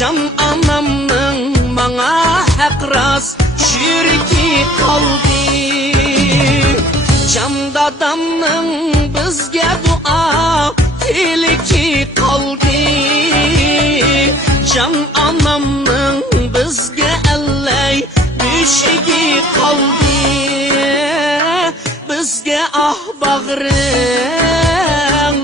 Can anamның manga haqras şirki kaldı. Can dadamның bizge dua tilki kaldı. Can anamның bizge elley düşigi kaldı. Bizge ah bağrın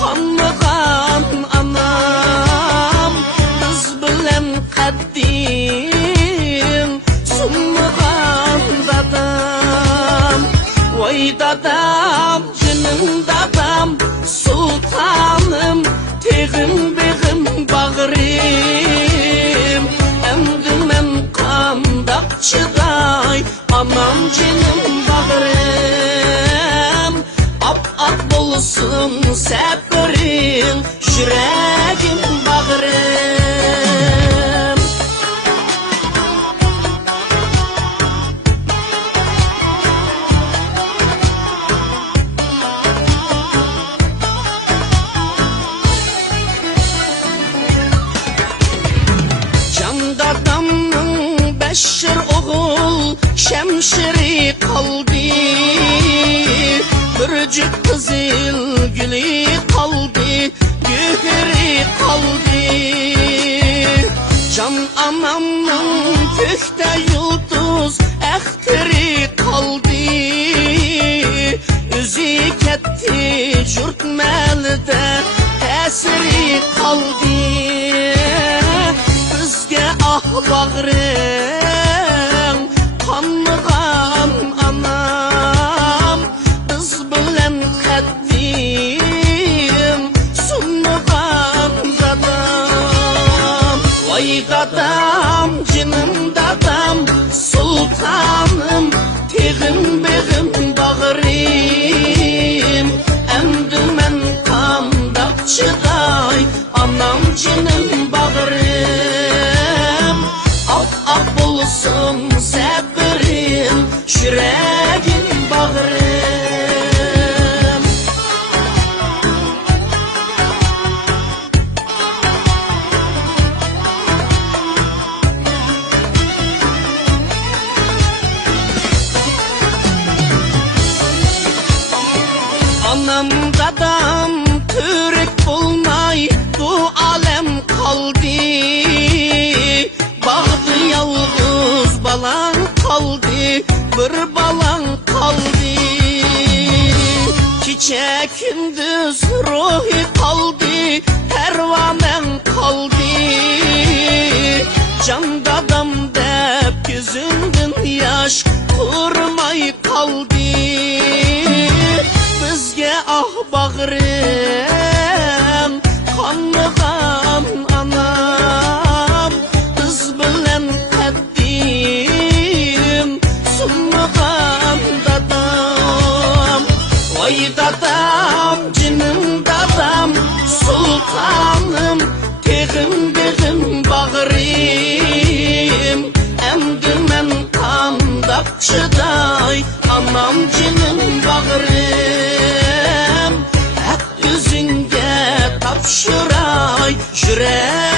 kanmıgan anam, biz bilen kaddin sunmıgan dadam. Vay dadam, canım dadam, sultanım, teğim beğim bağrım. Emdi men kandak çıday, anam canım bağrım. Ap bolsun seperin, yüreğim bağrım. Can dadamның beşir oğul şemşiri kaldı. Bürcük kızıl gülü kaldı, gühri kaldı. Can anamның kökte yıldız ehtiri kaldı. Üzü ketti jürtmelide tesiri kaldı. Bizge ah bağrın kanmıgan anam, biz bilen kaddim sunmıgan dadam. Vay dadam, canım dadam, sultanım, teğim beğim bağrım. Emdi men kandak çıday, anam canım bağrım. Ak bolsun seperin, yüreğim bağrım. Anam dadam türek bulmay bu alem kaldı. Bağdı yalğız balan kaldı, bir balan kaldı. Çiçek gündüz ruhi kaldı, pervanen kaldı. Can dadam dep gözümden yaş kurmay kaldı. Bizge ah bağrım kanmıgan anam, biz bilen kaddim sunmıgan dadam. Vay dadam, canım dadam, sultanım, teğim beğim bağrım. Emdi men kandak çıday, anam canım bağrım. Hep yüzünge tapşıray, yüreğim